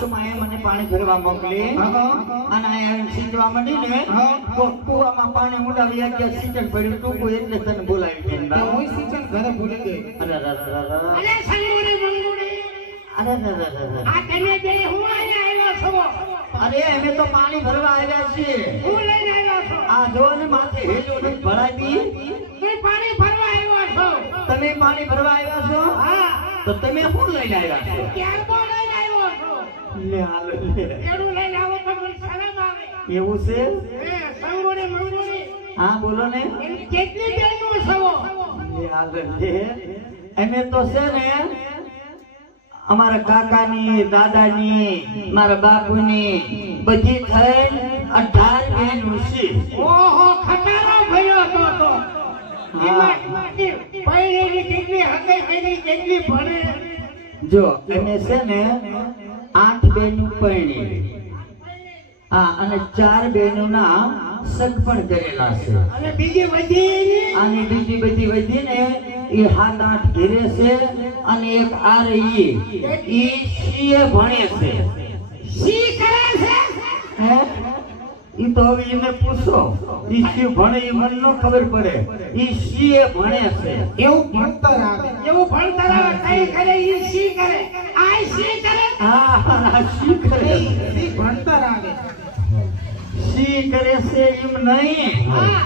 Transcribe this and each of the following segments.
સાસુમાએ મને પાણી ભરવા મોકલી અને આ સીંચવા માંડી ને તો કુવામાં પાણી ઉડાવી ગયા સિંચન પડ્યું ટૂંકું એટલે તને બોલાવી દે હું સિંચન ઘરે ભૂલી ગઈ. અરે સંગુડી મંગુડી અરે આ તમે બે હું અહીંયા આવ્યો છો? અરે અમે તો પાણી ભરવા આવ્યા છીએ. હું લઈને આવ્યો છો? આ જો ને માથે હેજો ને ભરાવી તમે પાણી ભરવા આવ્યો છો? તમે પાણી ભરવા આવ્યા છો? હા. તો તમે શું લઈને આવ્યા છો? ક્યાં તો લઈને આવ્યો છો? લે હાલો લે. એડું લઈને આવો તો મને શરમ આવે. એવું છે? સંગુડી મંગુડી હા બોલો ને. એની કેટલી બેનું છો? લે હાલો લે. અમે તો છે ને અમારા કાકાની દાદાની મારા બાપુની બધી થઈ 18 બહેનો છે. ઓહો ખટારો ભર્યો તો પહેરેલી કેટલી હકે એની કેટલી ભણે? જો અમે છે ને 8 બહેનો પરણી. હા અને 4 બહેનોના સગ પણ કરેલા છે. અને બીજી બધી અને બીજી બધી વધી ને એ 7-8 ઘેરે છે અને એક આ રહી ઈ સીએ ભણે છે. સી કરે છે? હે ઈ તો હવે એને પૂછો ઈ સી ભણે ઈ મને ન ખબર પડે. ઈ સીએ ભણે છે. એવું ભણતર આવે. એવું ભણતર આવે કઈ કરે ઈ સી કરે આ સી કરે હા સી કરે સી ભણતર આવે. સી કરે છે એમ નહીં. હા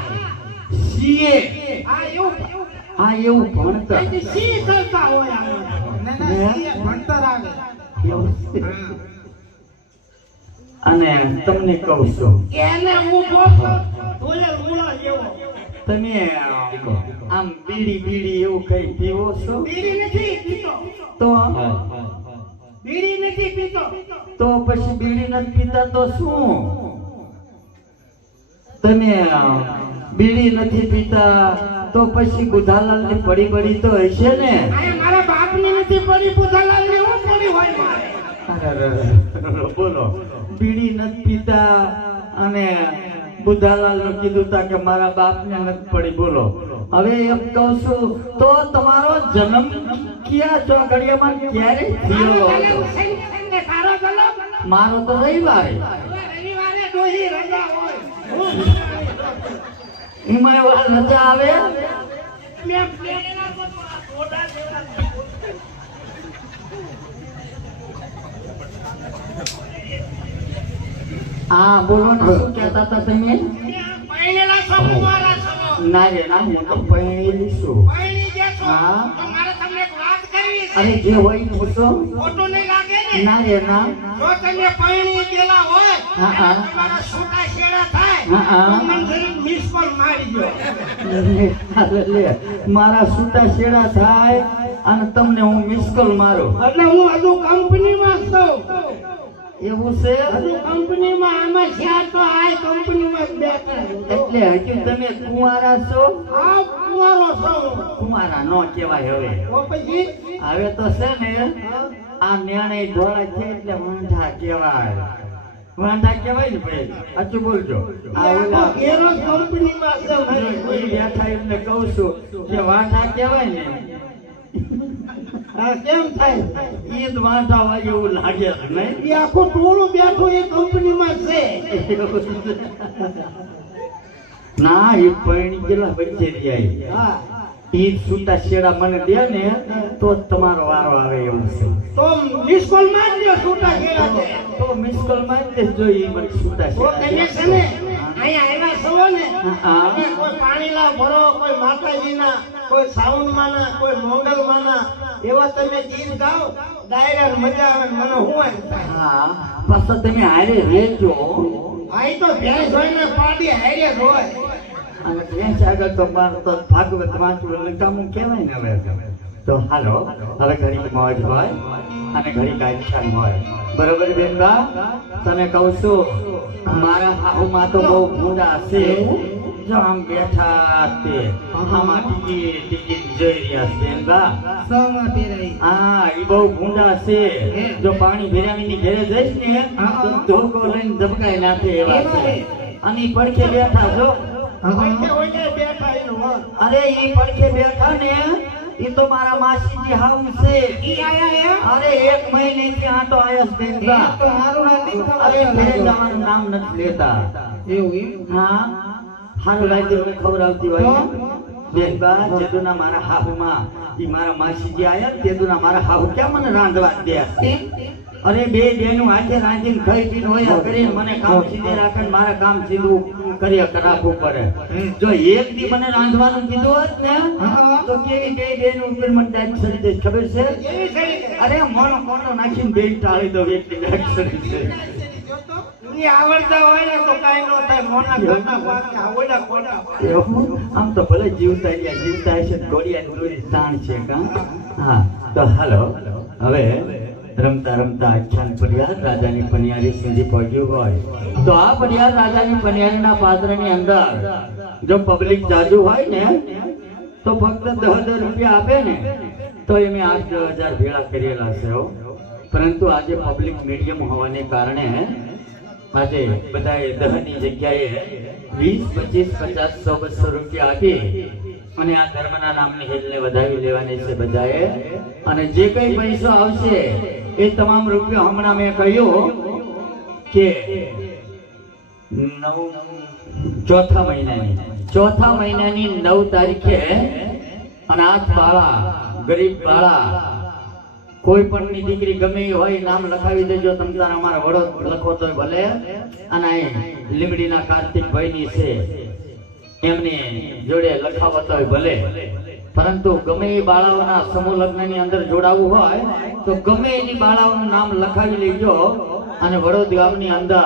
સીએ આ એવું હા એવું ભણતર કઈ સી કરતા હોય આ ના ના સી ભણતર આવે. એવું છે. અને તમને કહું છું એને હું બોલતો બોલે મૂળા જેવો તમે આમ બીડી એવું કઈ પીવો છો? બીડી નથી પીતો તો બીડી નથી પીતો તો પછી બીડી નથી પીતા તો શું? તમે બીડી નથી પીતા તો પછી બુધાલાલ ની પડી તો હશે ને? આ મારા બાપ ની નથી પડી પુધાલાલ ને હું પડી હોય મારે બોલો બીડી નથી પીતા અને બુધાલાલ નું કીધું તા કે મારા બાપ ને નથી પડી. બોલો હવે એમ કહું છું તો તમારો જન્મ ક્યાં ચોકડીયામાં ક્યારે થયો હતો? તારો ગલો મારો તો રવિવારે. રવિવારે ડોહી રજા હોય એમાં એવા રજા આવે? મેં પ્લેનેલા તો થોડા દેવા હા બોલો ને શું કહેતા હતા તમે? પહેલેલા સમૂહ મારા સમૂહ ના રે ના હું તો પહેલી છું. પહેલી જે છો હા. તો મારે તમને એક વાત કરવી છે. અરે જે હોય ને પૂછો. ખોટું નહીં લાગે ને? ના રે ના. જો તમે પહેલી ગયેલા હોય હા, હા. અને તમારા છૂટા છેડા થાય હા, હા. તો મને જરીક મિસ કોલ મારી દો. લે મારા છૂટા છેડા થાય અને તમને હું મિસ કોલ મારું. એટલે હું હજુ કંપનીમાં છું. એવું છે? હજુ કંપનીમાં આમાં છે તો આ કંપનીમાં જ બેઠા છું. એટલે હજુ તમે કુંવારા છો? આ કુંવારો છું. કુંવારા નો કહેવાય હવે. તો પછી હવે તો છે ને આ નેણે ધોળા છે એટલે વાંઢા કહેવાય. વાંઢા કહેવાય ને ભાઈ સાચું બોલજો. આ ઓલા ઘેરો કંપનીમાં છે ભાઈ. કોઈ બેઠા એમને કહું છું કે વાંઢા કહેવાય ને આ કેમ થાય? ઈ જ વાંઢા વાગે એવું લાગે છે નહીં? એ આખું ટોળું બેઠું એ કંપનીમાં છે. ના એ પૈણી ગયેલા વચ્ચે રહ્યા. હા ઈ છૂટા છેડા મને દે ને તો જ તમારો વારો આવે એવું છે. તો મિસ કોલ મારજો છૂટા છેડા છે. તો મિસ કોલ માં જ જોઈએ મને છૂટા તો તમે છે છેડા. ને અહીંયા આવ્યા છો ને હા. તમે કોઈ પાણીલા ભરો કોઈ માતાજીના કોઈ સાવનમાંના કોઈ મંગલમાંના એવા તમે ગીત ગાઓ ડાયરા મજા આવે ને મને હું એમ થાય. હા પાછા તમે હારે રહેજો. આઈ તો ભેંસ હોય ને પાડી હારે જ હોય. અને ભેંસ આગળ તો માર તો ભાગવત વાંચવું લગામું કહેવાય ને હવે. તો હાલો હવે ઘડી મોજ હોય અને ઘડી કાંઈ હોય. બરોબર બેનબા તને કહું છું મારા હાહુમાં તો બહુ ભૂંડા છે. જો આમ બેઠા તે આમાં ટિકિટ જોઈ રહ્યા છે બેનબા. સહમતી રહી. હા ઈ બહુ ભૂંડા છે. જો પાણી ભેરાવીની ઘરે જઈશ ને તો ધોકો લઈને ધબકાઈ નાખે એવા છે. અને ઈ પડખે બેઠા જો. પડખે હોય ને બેઠા એનું હોય. અરે ઈ પડખે બેઠા ને ઈ તો મારા માસીજી હાવ છે. ઈ આયા એમ? અરે 1 મહિનેથી આટો આયો છે એ બેનબા. તો હારું નથી ખબર. અરે ઘરે જવાનું નામ નથી લેતા. એવું એમ? હા હારું રાતે મને ખબર આવતી હોય ને. બેનબા જેદુના મારા હાહુમાં ઈ મારા માસીજી આયા ને તેદુના મારા હાહુ ક્યાં મને રાંધવા દે છે. અરે બે બેનું હાથે રાંધીને ખાઈ પીને હોય કરીને મને કામ સીધે રાખે ને મારા કામ સીધું કરી રાખવું પડે. જો એક દી મને રાંધવાનું કીધું હોત ને તો કેવી બે બેનું ઉપર મને ડાક સડી દે ખબર છે. કેવી સડી ગઈ? અરે મોનો મોનો નાખીને બેન ટાળી દો એટલી ડાક સડી છે. ઈ આવડતા હોય ને તો કાંઈ ન થાય. મોના ઘરના પાકે આવડા ખોટા પાકે. એવું? આમ તો ભલે જીવતા હશે ને ગોળિયા દોરી તાણ છે કાં. હા તો હાલો હવે રમતા રમતા આખ્યાન પડિયાર રાજાની પનિયારી સુધી પહોંચ્યું હોય તો આ પડિયાર રાજાની પનિયારીના પાત્રની અંદર જો પબ્લિક જાજુ હોય ને તો ફક્ત 10 રૂપિયા આપે ને તો એમે 8-10 હજાર ભેળા કરેલા છે હો. પરંતુ આજે પબ્લિક મીડિયમ હોવાને કારણે આજે બધાએ 10 ની જગ્યાએ 20, 25, 50, 100, 200 રૂપિયા આપી અને આ ધર્મના નામની હેલને વધાવી લેવાની છે બધાએ. અને જે કઈ પૈસો આવશે એ તમામ રૂપિયા હમણાં મેં કહ્યું કે ચોથા મહિનાની 9 તારીખે અનાથ બાળા, ગરીબ બાળા, કોઈ પણ ની દીકરી ગમે એ હોય નામ લખાવી દેજો. તમ તારા અમારા વડોદ લખો તો ભલે. અને લીમડીના કાર્તિકભાઈ ની છે એમની જોડે લખાવો તો ભલે. પરંતુ ગમે એ બાળાઓના સમૂહ લગ્નની અંદર જોડાવું હોય તો ગમે એની બાળાઓનું નામ લખાવી લેજો અને વડોદ ગામની અંદર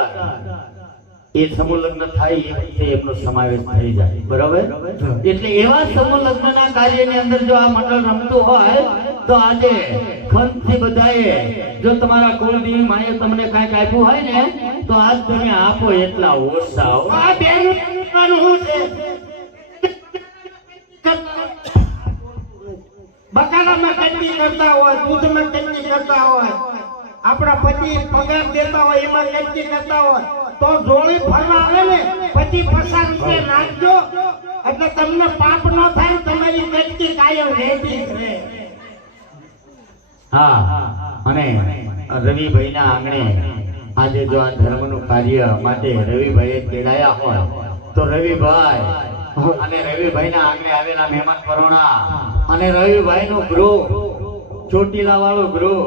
એ સમૂહ લગ્ન થાય એ વખતે એમનો સમાવેશ થઈ જાય. બરોબર? એટલે એવા સમૂહ લગ્નના કાર્યની અંદર જો આ મંડળ રમતું હોય તો આજે ખંતથી બધાએ જો તમારા કુળદેવી માએ તમને કાંઈક આપ્યું હોય ને તો આજ તમે આપો એટલા ઓછા. આ બેનું શું છે? બકાલામાં કંટી કરતા હોય, દૂધમાં કંટી કરતા હોય, આપણા પતિ પગાર દેતા હોય એમાં કંટી કરતા હોય તો જોડી ફરવા આવે ને પછી 50 રૂપિયા નાખજો એટલે તમને પાપ ન થાય. તમારી કંટી કાયમ રહેતી રહે. હા અને રવિભાઈના આંગણે આજે જો આ ધર્મનું કાર્ય માટે રવિભાઈએ કેળાયા હોય તો રવિભાઈ અને રવિભાઈના આંગણે આવેલા મહેમાન પરોણા અને રવિભાઈનું ગ્રુપ, ચોટીલા વાળું ગ્રુપ,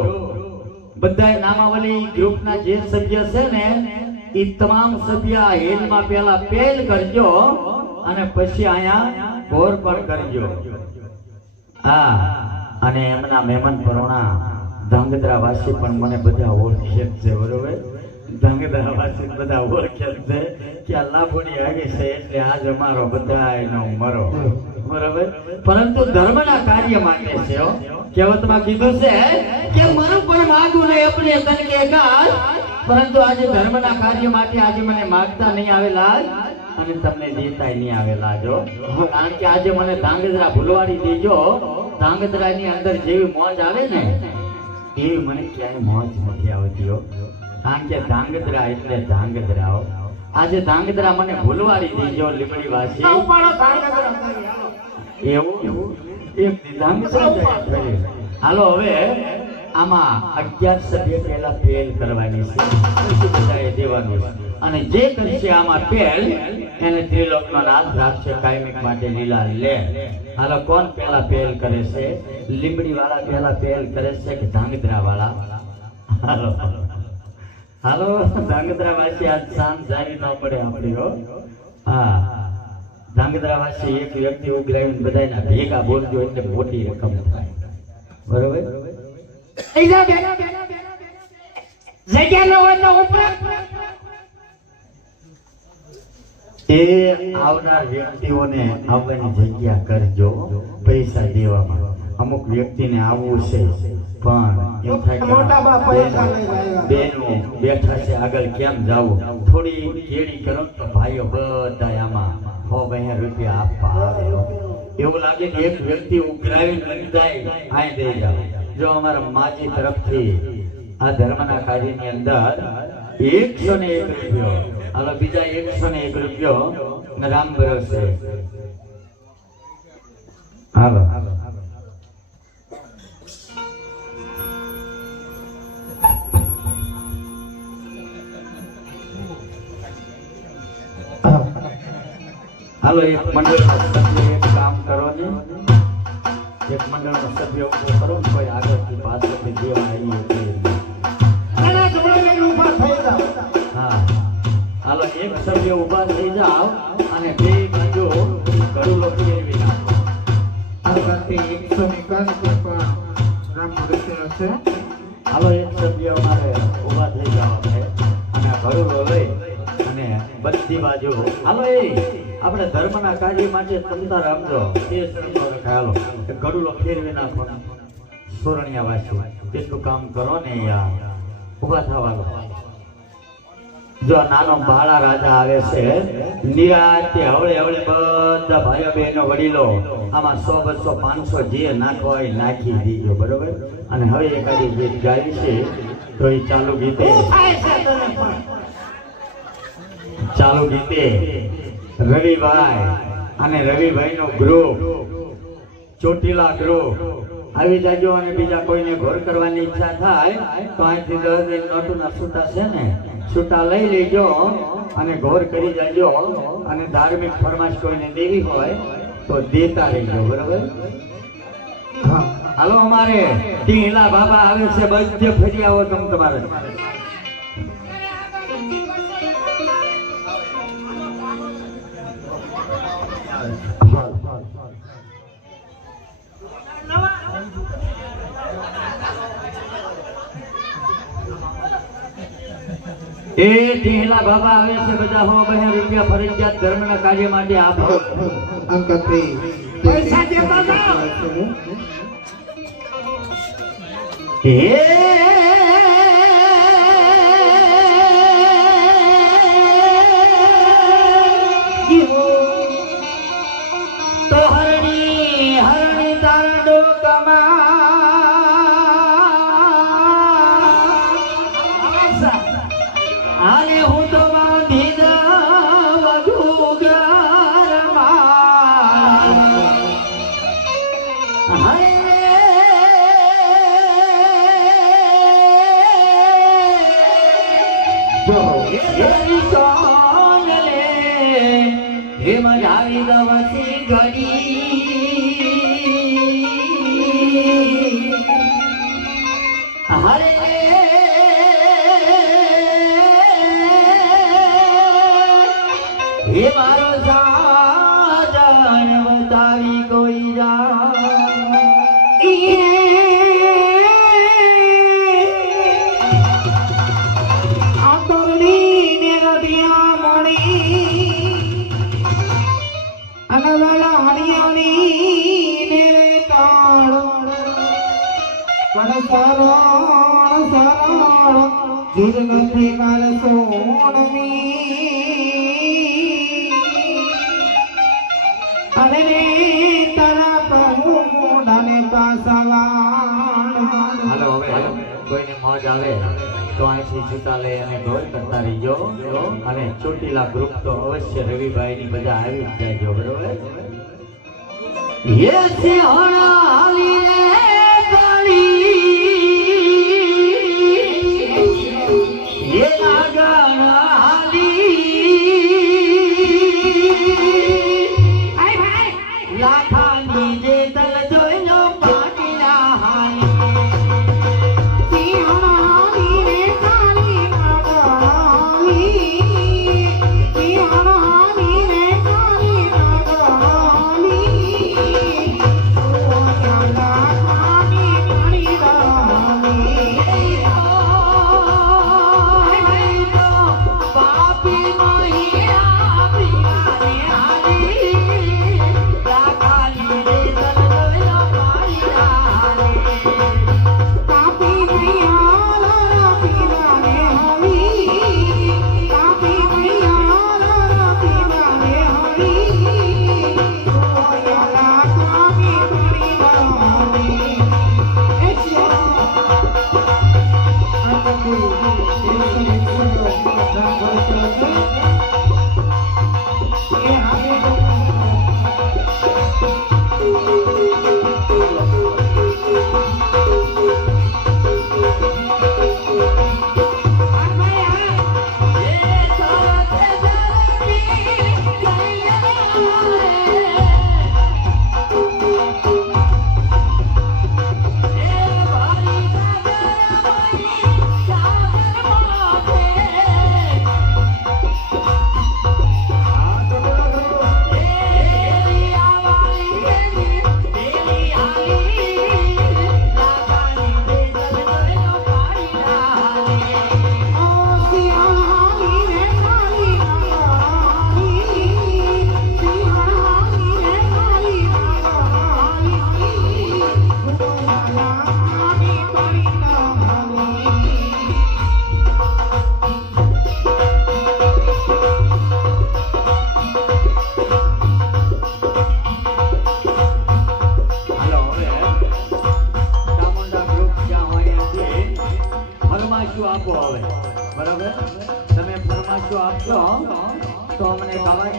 બધા નામાવલી ગ્રુપના જે સભ્ય છે ને એ તમામ સભ્ય આ હેલમાં પહેલા પહેલ કરજો અને પછી અહીંયા ગોર પણ કરજો. હા અને એમના મહેમાન પરોણા ધાંગધ્રા વાસી પણ મને બધા ઓળખે છે. બરોબર? ધાંગધ્રા વાસી બધા ઓળખે છે કે આ લાભોડી આવી છે એટલે આજ અમારો બધાનો મરો. બરોબર? પરંતુ ધર્મના કાર્ય માટે છે હો. કહેવતમાં કીધું છે કે મારું કોઈ માગું નહીં અપને તન કે ગાલ. પરંતુ આજે ધર્મના કાર્ય માટે આજે મને માગતા નહીં આવેલા અને તમને દેતા નહીં આવેલા. જો કારણ કે આજે મને ધાંગધ્રા ભૂલવાડી દેજો. ધાંગધ્રાની અંદર જેવી મોજ આવે ને એવી મને ક્યાંય મોજ નથી આવતી હો. કારણ કે ધાંગધ્રા એટલે ધાંગધ્રા. આજે ધાંગધ્રા મને ભૂલવાડી દેજો લીમડી વાસી. એવું એક ધાંગધ્રા થઈ. હાલો હવે આમાં 11 સભ્ય પહેલા પહેલ કરવાની છે, પછી બધાએ દેવાનું છે. અને જે કરશે આમાં પહેલ એને ત્રિલોકનો નાથ રાખશે કાયમિક માટે લીલા લે. હાલો કોણ પહેલા પહેલ કરે છે? લીમડી વાળા પહેલા પહેલ કરે છે કે ધાંગધ્રા વાળા? હાલો હાલો ધાંગધ્રા વાસી આજ સાંજ જાવી ન પડે આપણી હો. હા ધાંગધ્રા વાસી એક વ્યક્તિ ઉઘરાવીને બધાના ભેગા બોલજો એટલે મોટી રકમ થાય. બરોબર? જગ્યા ન હોય તો ઉપર એ આવનાર વ્યક્તિઓને આવવાની જગ્યા કરજો પૈસા દેવામાં. અમુક વ્યક્તિને આવવું છે પણ એમ થાય મોટા બાપ પૈસા લઈ કે આવ્યા. બેનો બેઠા છે આગળ કેમ જાવું, થોડી કેડી કરો તો ભાઈઓ બધા આમાં 100 રૂપિયા આપવા આવે. એવું લાગે કે એક વ્યક્તિ ઉઘરાવીને જાય આય દઈ જાવ. જો અમારા માજી તરફથી આ ધર્મના કાર્યની અંદર 101 રૂપિયો, હાલો બીજા 101 રૂપિયો રામ ભરોસે. હાલો હાલો એક મંડળનો સભ્ય એક કામ કરો ને, એક મંડળનો સભ્ય ઊભો કરો ને, કોઈ આગળથી પાછળથી જેવા આવીએ તે. એના જોડે લઈને ઊભા થઈ જાઓ. હા હાલો એક સભ્ય ઊભા થઈ જાઓ અને બે બાજુ ઘડુલો ફેરવી નાખો. આ સાથે 151 પણ રામ ભગત છે. હાલો એક સભ્ય અમારે ઊભા થઈ જાવ છે અને ઘડુલો લઈ અને બધી બાજુ હાલો એ આપણે ધર્મના કાર્ય માટે તમતા રાખજો તે સમજો કે હાલો ઘડુલો ફેરવી નાખો. સોરણિયા વાંચો તેટલું કામ કરો ને યાર, ઊભા થવાનું. જો આ નાનો બાળા રાજા આવે છે નિરાતે હવળે હવળે બધા ભાઈઓ બહેનો વડીલો આમાં 100 200 500 જે નાખવા હોય નાખી દીજો, બરોબર. અને હવે એકાદી ગીત ગાવી છે તો એ ચાલુ ગીતે શું થાય છે તને પણ? ચાલુ ગીતે રવિભાઈ અને રવિભાઈનું ગ્રુપ ચોટીલા ગ્રુપ આવી જાજો. અને બીજા કોઈને ઘોર કરવાની ઈચ્છા થાય તો અહીંથી 10 દિન નોટુના છૂટા છે ને, છૂટા લઈ લેજો અને ઘોર કરી જાજો. અને ધાર્મિક ફરમાશ કોઈને દેવી હોય તો દેતા રહેજો, બરોબર. હા હાલો અમારે ટીહલા બાબા આવે છે, બધે ફરી આવો તમે તમારે. એ ટીહલા બાબા આવે છે, બધા 100 રૂપિયા ફરજિયાત ધર્મના કાર્ય માટે આપો. અંકથી પૈસા દેતા જાઓ. હે તો હરણી હરણી તારા ડોકમાં આને હું તો બાંધી દઉં જુગારમાં. હરે જો એરી સોન લે હે મજાવી દવસી ઘડી. હરે હે મારો સાજન બતાવી કોઈ જા. હાલો હવે કોઈને મોજ આવે તો અહીંથી છૂટા લઈ અને ગોળ કરતા રહીજો. અને ચોટીલા ગ્રુપ તો અવશ્ય રવિભાઈ ની બધા આવી જ જાયજો, બરોબર. યે સિંહણા હાલી રે કાળી, યે નાગણ હાલી, લાખાની જે તલ જોઈનો પાટીના હાલી. Thank you.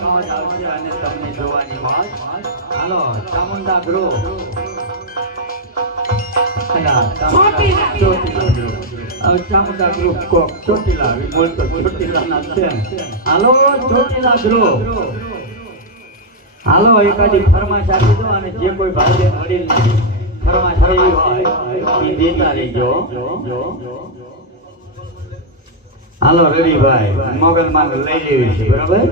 મોજ આવશે અને તમને જોવાની મોજ. હાલો ચામુંડા ગૃહ ચોટીલા. હવે ચામુંડા ગૃહ કોક ચોટીલા બોલ તો ચોટીલા ના છે. હાલો ચોટીલા ગૃહ હાલો એકાદી ફરમાશ આપી દો અને જે કોઈ ભાઈ વડીલ ફરમાશ એવી હોય એ દેતા રહેજો. હાલો રવિભાઈ મોગલમાં લઈ લેવી છે બરાબર.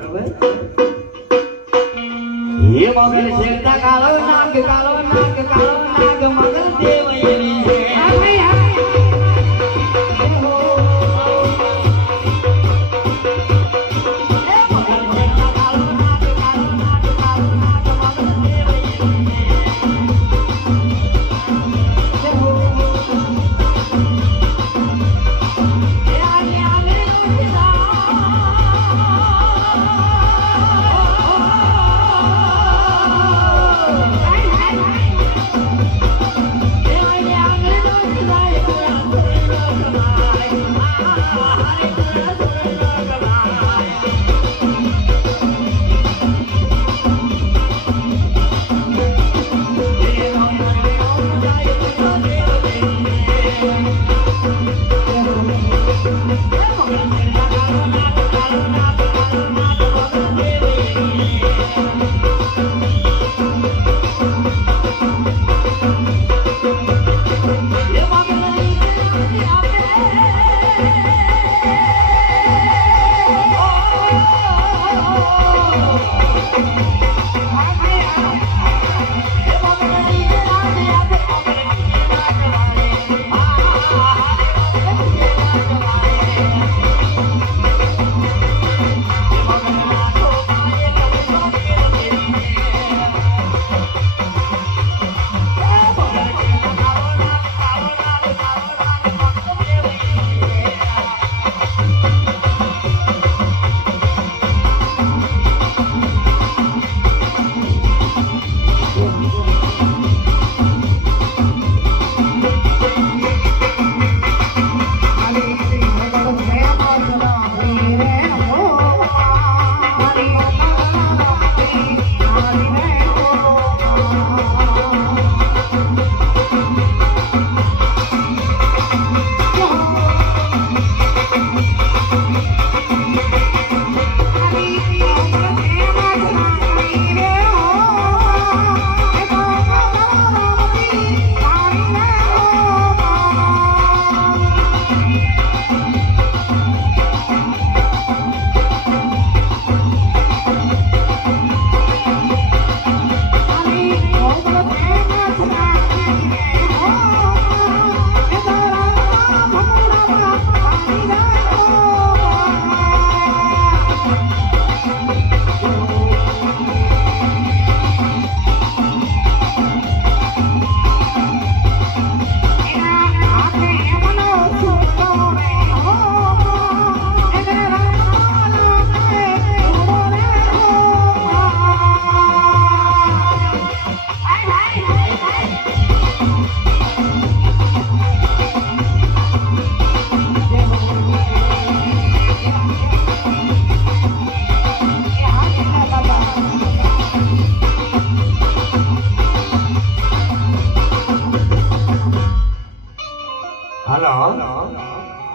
એ મોગલ શેરતા કાળો નાગ કાળો નાગ કાળો નાગ મોગલ દેવ એવી છે.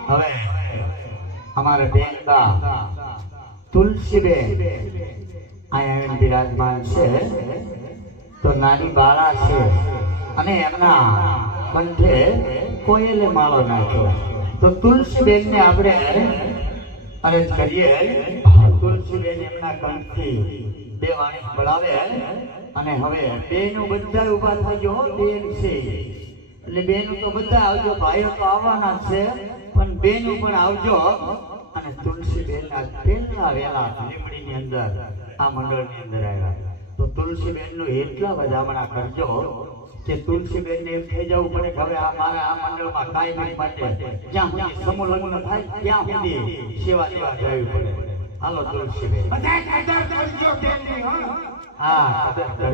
હવે અમારે બેનબા તુલસીબેન અહીંયા બિરાજમાન છે. તો નાની બાળા છે અને એમના કંઠે કોયલે માળો નાખ્યો. તો તુલસીબેન ને આપણે અરજ કરીએ. તુલસીબેન એમના કંઠથી બે વાણી બોલાવે અને હવે બેનું બધા ઉભા થજો. બેન છે એટલે બેનું તો બધા આવજો. ભાઈઓ તો આવવાના જ છે પણ બેનું પણ આવજો. અને તુલસીબેન પહેલા વેલા લીમડીની અંદર આ મંડળની અંદર આવ્યા. તો તુલસીબેન નું એટલા વધામણા કરજો કે તુલસીબેન ને એમ થઈ જવું પડે કે હવે આ મારા આ મંડળમાં કાયમ માટે જ્યાં સુધી સમૂહ લગ્ન થાય ત્યાં સુધી સેવા લેવા જવી પડે. હાલો તુલસીબેન. બધા કદર કરજો બેનની, હો. હા કદર કરજો.